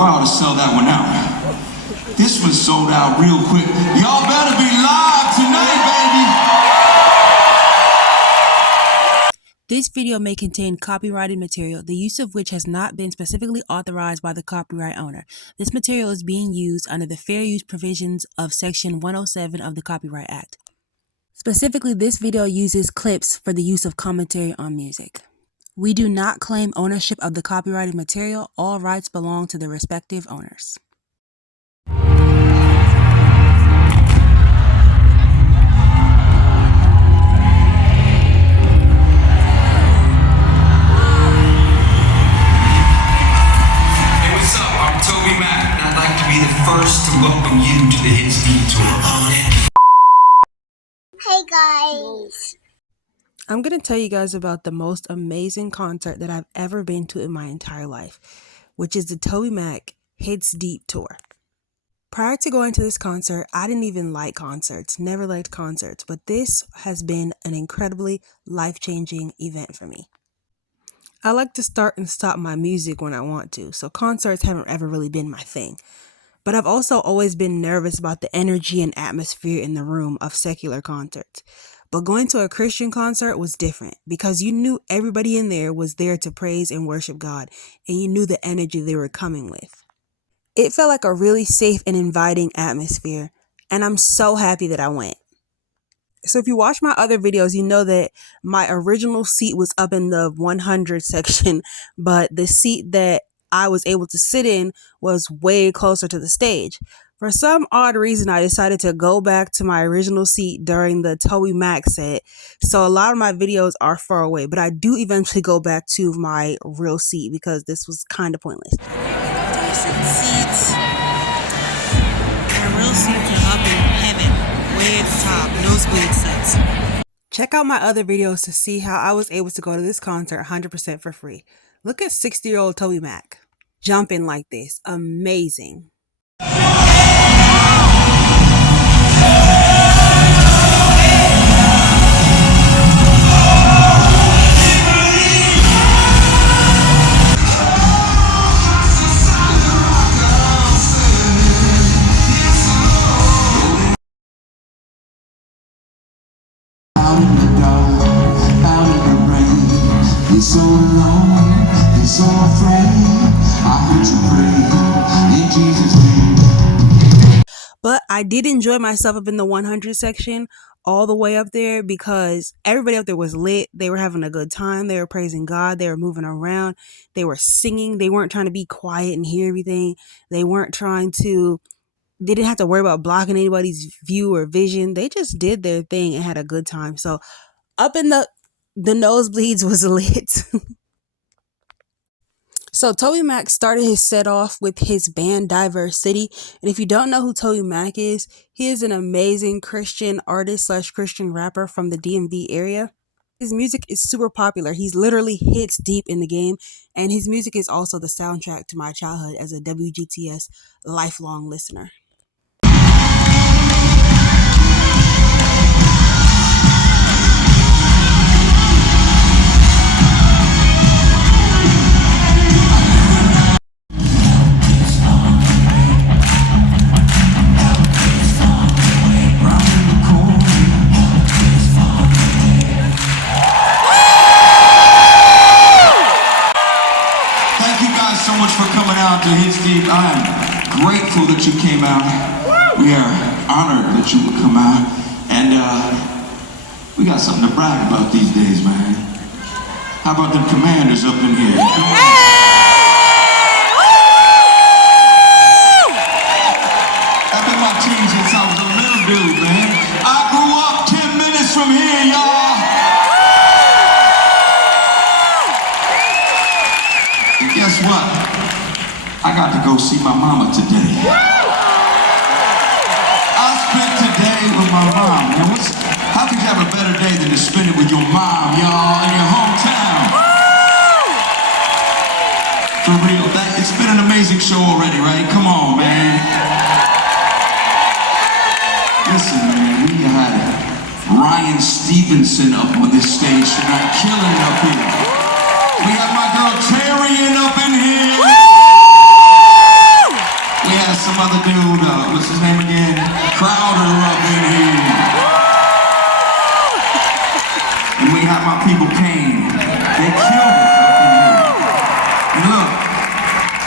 while to sell that one out. This one sold out real quick. Y'all better be live tonight, baby! This video may contain copyrighted material, the use of which has not been specifically authorized by the copyright owner. This material is being used under the fair use provisions of Section 107 of the Copyright Act. Specifically, this video uses clips for the use of commentary on music. We do not claim ownership of the copyrighted material. All rights belong to the respective owners. Toby Mac, and I'd like to be the first to welcome you to the Hits Detour. Hey guys! I'm going to tell you guys about the most amazing concert that I've ever been to in my entire life, which is the Toby Mac Hits Deep Tour. Prior to going to this concert, I didn't even like concerts, never liked concerts, but this has been an incredibly life-changing event for me. I like to start and stop my music when I want to, so concerts haven't ever really been my thing. But I've also always been nervous about the energy and atmosphere in the room of secular concerts. But going to a Christian concert was different because you knew everybody in there was there to praise and worship God, and you knew the energy they were coming with. It felt like a really safe and inviting atmosphere, and I'm so happy that I went. So if you watch my other videos, you know that my original seat was up in the 100 section, but the seat that I was able to sit in was way closer to the stage. For some odd reason, I decided to go back to my original seat during the Toby Mac set. So a lot of my videos are far away, but I do eventually go back to my real seat because this was kind of pointless. Decent seats. My real seats are up in heaven, way at the top, nosebleed seats. Check out my other videos to see how I was able to go to this concert 100% for free. Look at 60-year-old Toby Mac jumping like this. Amazing. So alone, you're so afraid. I heard you pray in Jesus' name. But I did enjoy myself up in the 100 section, all the way up there, because everybody up there was lit. They were having a good time. They were praising God. They were moving around. They were singing. They weren't trying to be quiet and hear everything. They didn't have to worry about blocking anybody's view or vision. They just did their thing and had a good time. So up in the nosebleeds was lit. So Toby Mac started his set off with his band Diverse City. And if you don't know who Toby Mac is, he is an amazing Christian artist / Christian rapper from the DMV area. His music is super popular. He's literally hits deep in the game. And his music is also the soundtrack to my childhood as a WGTS lifelong listener. So much for coming out to Hits Deep. I am grateful that you came out. We are honored that you would come out. And we got something to brag about these days, man. How about them commanders up in here? I've been my team since I was a little dude, man. I grew up 10 minutes from here, y'all. And guess what? I got to go see my mama today. I spent today with my mom. Man, how could you have a better day than to spend it with your mom, y'all, in your hometown? For real, it's been an amazing show already, right? Come on, man. Listen, man, we had Ryan Stevenson up on this stage tonight, killing it up here. We got my girl Terry up in here. what's his name again? Crowder up in here. And we have my people Kane. They killed it up in here. And look,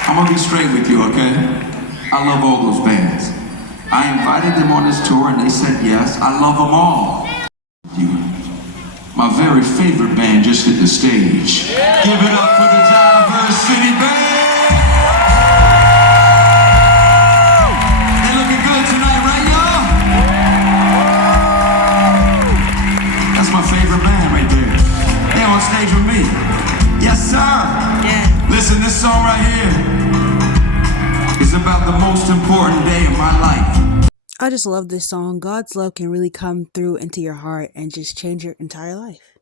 I'm gonna be straight with you, okay? I love all those bands. I invited them on this tour and they said yes. I love them all. My very favorite band just hit the stage. Give it up for the Diversity Band! They looking good tonight, right, y'all? That's my favorite band right there. They're on stage with me. Yes, sir. Yeah. Listen, this song right here is about the most important day of my life. I just love this song. God's love can really come through into your heart and just change your entire life.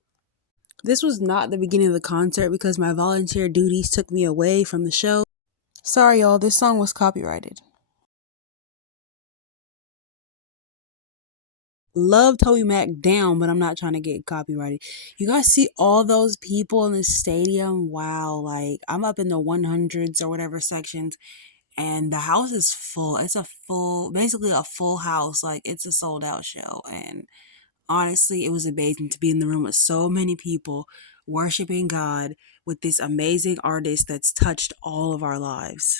This was not the beginning of the concert because my volunteer duties took me away from the show. Sorry y'all, this song was copyrighted. Love Toby Mac down, but I'm not trying to get copyrighted. You guys see all those people in the stadium? Wow, like I'm up in the 100s or whatever sections. And the house is full. It's basically a full house. Like it's a sold out show. And honestly, it was amazing to be in the room with so many people worshiping God with this amazing artist that's touched all of our lives.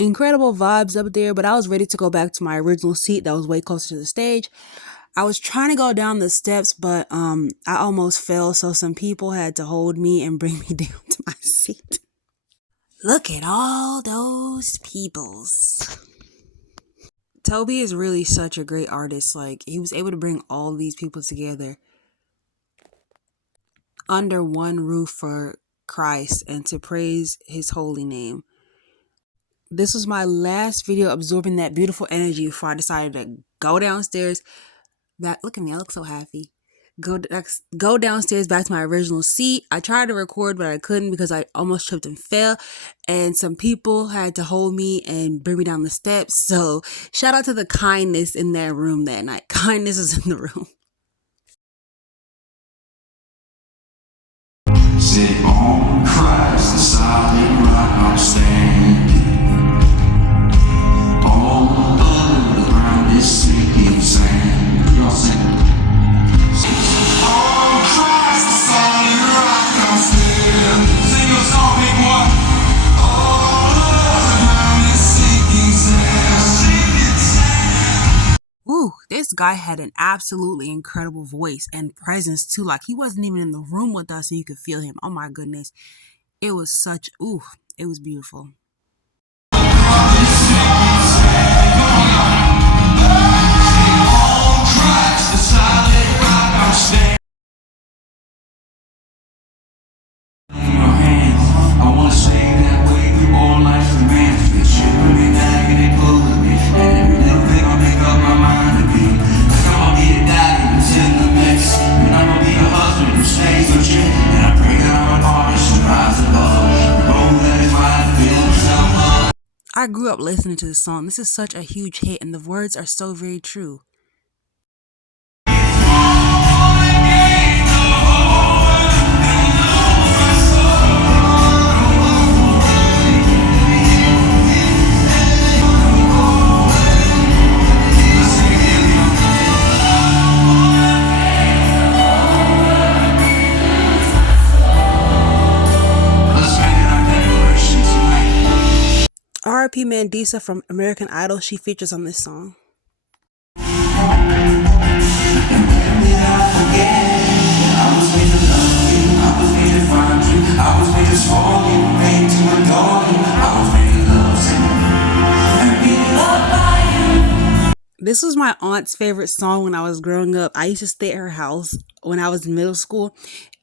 Incredible vibes up there, but I was ready to go back to my original seat that was way closer to the stage. I was trying to go down the steps, but I almost fell, so some people had to hold me and bring me down to my seat. Look at all those peoples. Toby is really such a great artist. Like, he was able to bring all these people together under one roof for Christ and to praise his holy name. This was my last video absorbing that beautiful energy before I decided to go downstairs. Look at me, I look so happy. Go downstairs back to my original seat. I tried to record, but I couldn't because I almost tripped and fell. And some people had to hold me and bring me down the steps. So shout out to the kindness in that room that night. Kindness is in the room. Sit on Christ, the solid rock I'll stand. All under the ground is sinking sand. Y'all sing. On Christ, the solid rock I'll stand. Sing your song, big boy. All under the ground is sinking sand. Sinking sand. Ooh, this guy had an absolutely incredible voice and presence too. Like he wasn't even in the room with us and you could feel him. Oh my goodness. It was it was beautiful. I grew up listening to this song. This is such a huge hit and the words are so very true. R.I.P. Mandisa from American Idol, she features on this song. This was my aunt's favorite song when I was growing up. I used to stay at her house when I was in middle school,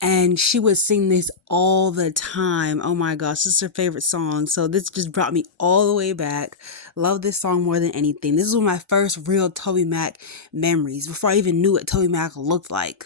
and she would sing this all the time. Oh my gosh, this is her favorite song. So this just brought me all the way back. Love this song more than anything. This is one of my first real Toby Mac memories, before I even knew what Toby Mac looked like.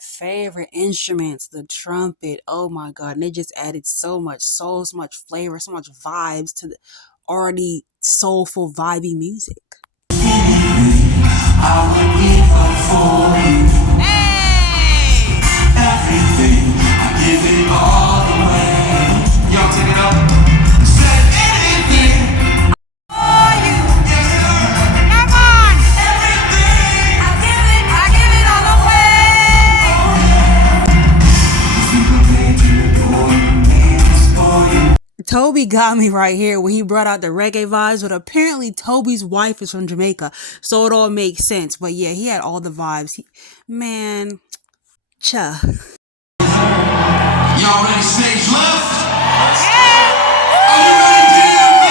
favorite instruments, the trumpet. Oh my God. And they just added so much soul, so much flavor, so much vibes to the already soulful, vibey music. I would give up for you. Hey! Everything, I give it all away. Y'all take it up. Say anything. For you! Yes, sir. Come on! Everything. I give it all away! Toby got me right here when he brought out the reggae vibes, but apparently Toby's wife is from Jamaica, so it all makes sense. But yeah, he had all the vibes. Man, cha. Y'all ready? Stage left. Are you ready, DMV?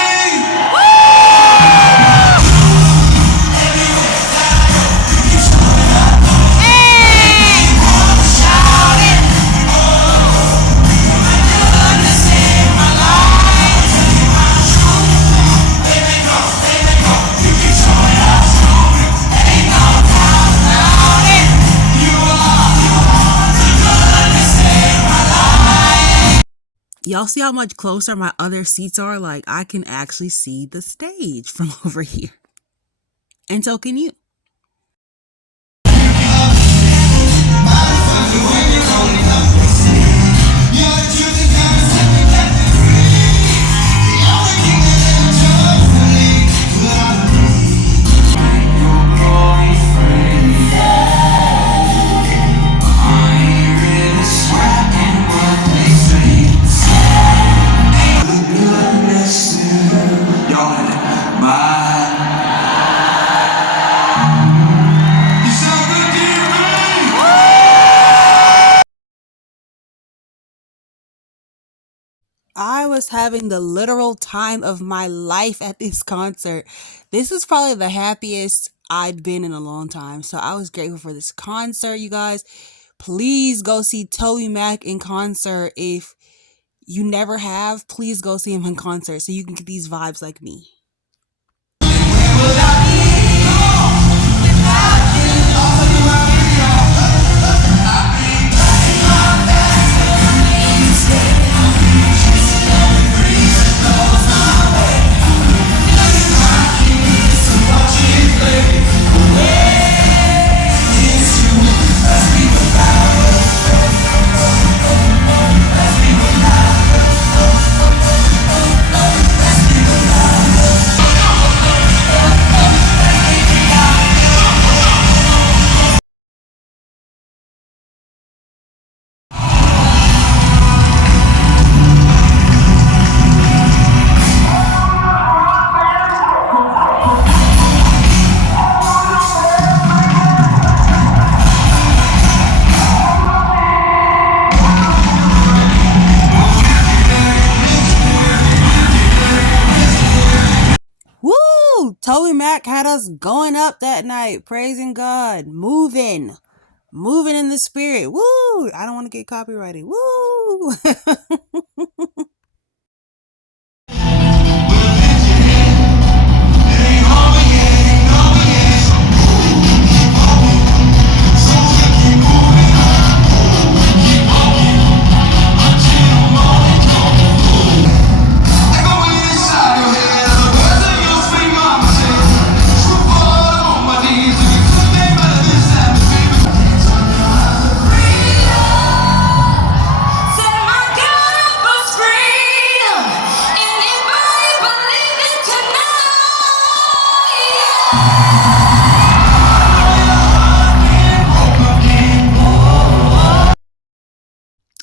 Y'all see how much closer my other seats are? Like, I can actually see the stage from over here. And so can you. Y'all in it. Bye. You sound good, DMV? I was having the literal time of my life at this concert. This is probably the happiest I'd been in a long time. So I was grateful for this concert, you guys. Please go see Toby Mac in concert. If you never have, please go see him in concert so you can get these vibes like me. Woo! Toby Mac had us going up that night, praising God, moving in the spirit. Woo! I don't want to get copyrighted. Woo!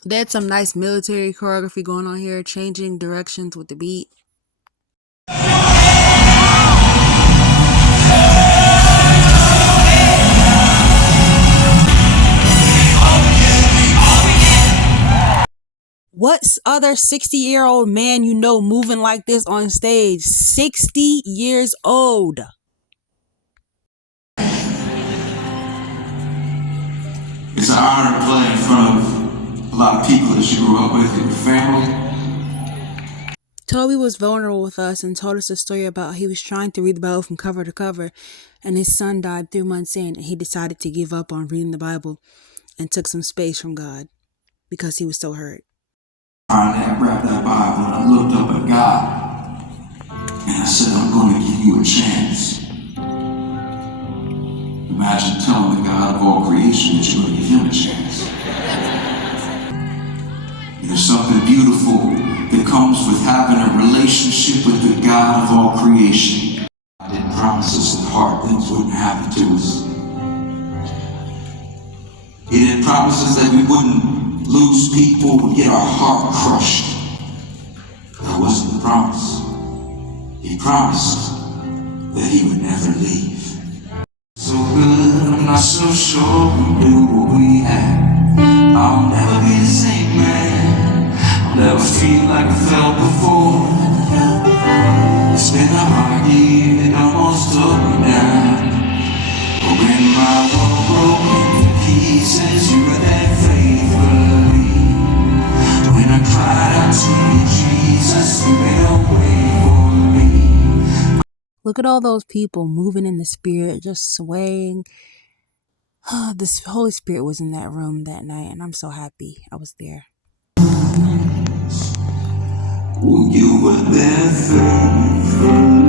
They had some nice military choreography going on here, changing directions with the beat. What other 60-year-old man you know moving like this on stage? 60 years old. It's an honor to play in front of a lot of people that you grew up with, your family. Toby was vulnerable with us and told us a story about he was trying to read the Bible from cover to cover, and his son died 3 months in, and he decided to give up on reading the Bible. and took some space from God because he was so hurt. Finally, I grabbed that Bible and I looked up at God and I said, I'm going to give you a chance. Imagine telling the God of all creation that you're going to give him a chance. There's something beautiful that comes with having a relationship with the God of all creation. God didn't promise us that hard things wouldn't happen to us. He didn't promise us that we wouldn't lose people and get our heart crushed. That wasn't the promise. He promised that he would never leave. So good, I'm not so sure we knew what we had. I'll never be the same man. I'll never feel like I felt before. It's been a hard year, it almost took me down. But when my world broke into pieces, you were there faithfully. When I cried out to you, Jesus, you made a way for me. Look at all those people moving in the spirit, just swaying. This Holy Spirit was in that room that night, and I'm so happy I was there. You were there faithfully.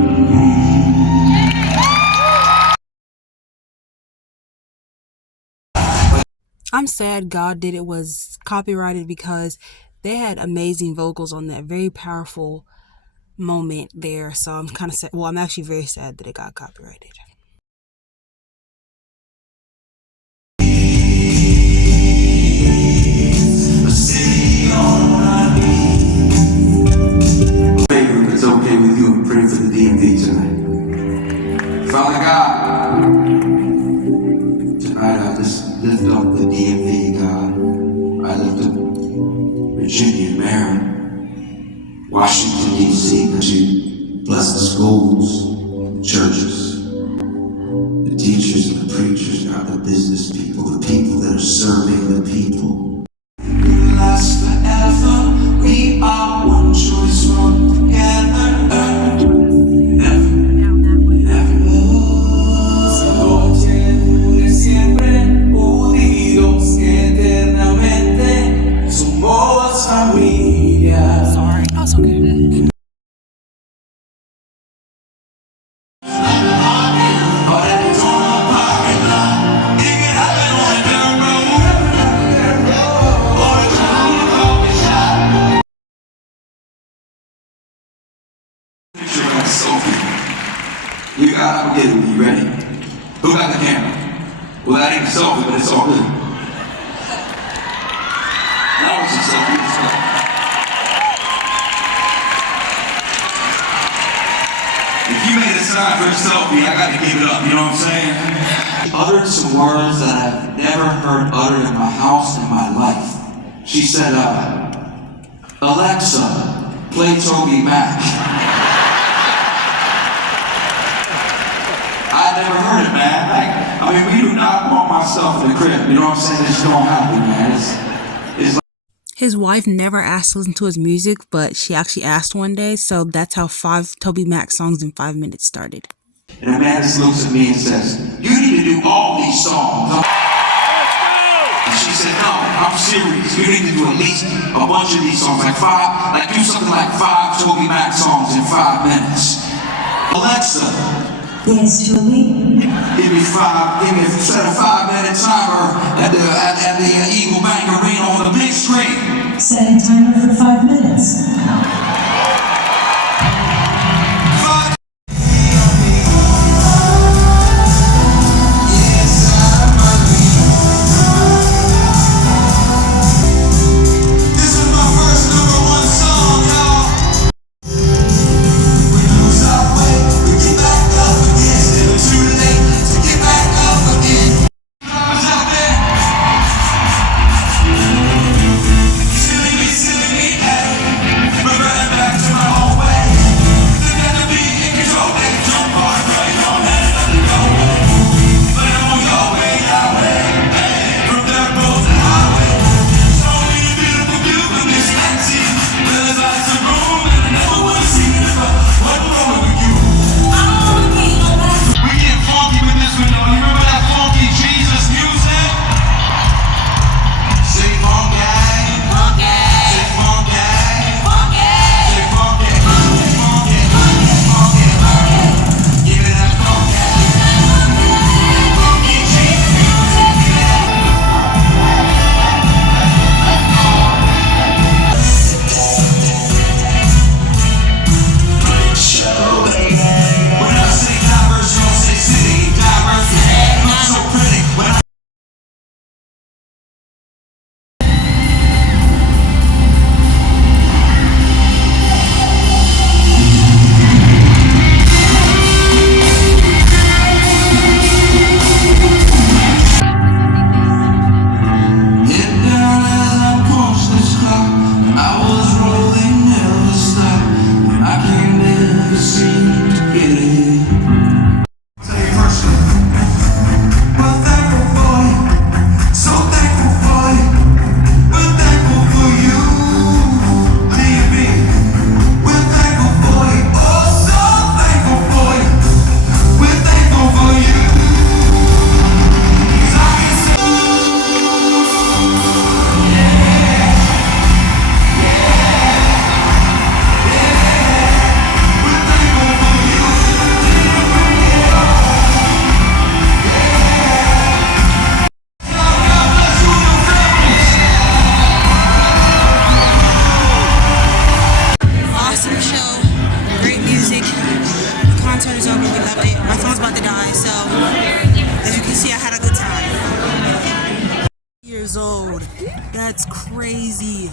I'm sad God Did It was copyrighted because they had amazing vocals on that very powerful moment there. So I'm kind of sad. Well, I'm actually very sad that it got copyrighted. If it's okay with you, and pray for the DMV tonight. Father God, tonight I just lift up the DMV, God. I lift up Virginia, Maryland, Washington, D.C., that you bless the schools, the churches, the teachers and the preachers, God, the business people, the people that are serving the people. Last forever, we are one choice from together. Sorry, I was okay. You gotta get it. You ready? Who got the camera? Well, that ain't a selfie, but it's all good. Now it's a selfie. It's good. If you made a sign for a selfie, I gotta give it up. You know what I'm saying? She uttered some words that I've never heard uttered in my house in my life. She said, Alexa, play Toby Mac. I never heard it, man. Like, I mean, we do not want myself in the crib. You know what I'm saying? It's don't happen, man. It's like His wife never asked to listen to his music, but she actually asked one day. So that's how 5 Toby Mac songs in 5 minutes started. And a man just looks at me and says, you need to do all these songs. And she said, no, I'm serious. You need to do at least a bunch of these songs. Like do something like 5 Toby Mac songs in 5 minutes. Alexa. Yes, Toby. Give me set a 5-minute timer at the Eagle Bank Arena on the big screen. Set a timer for 5 minutes. Silly me, hey. That's crazy.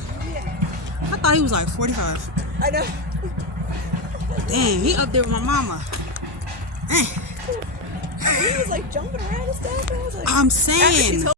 I thought he was like 45. I know. Dang, he up there with my mama. He was like jumping around and stuff. I was like, I'm after she saying. told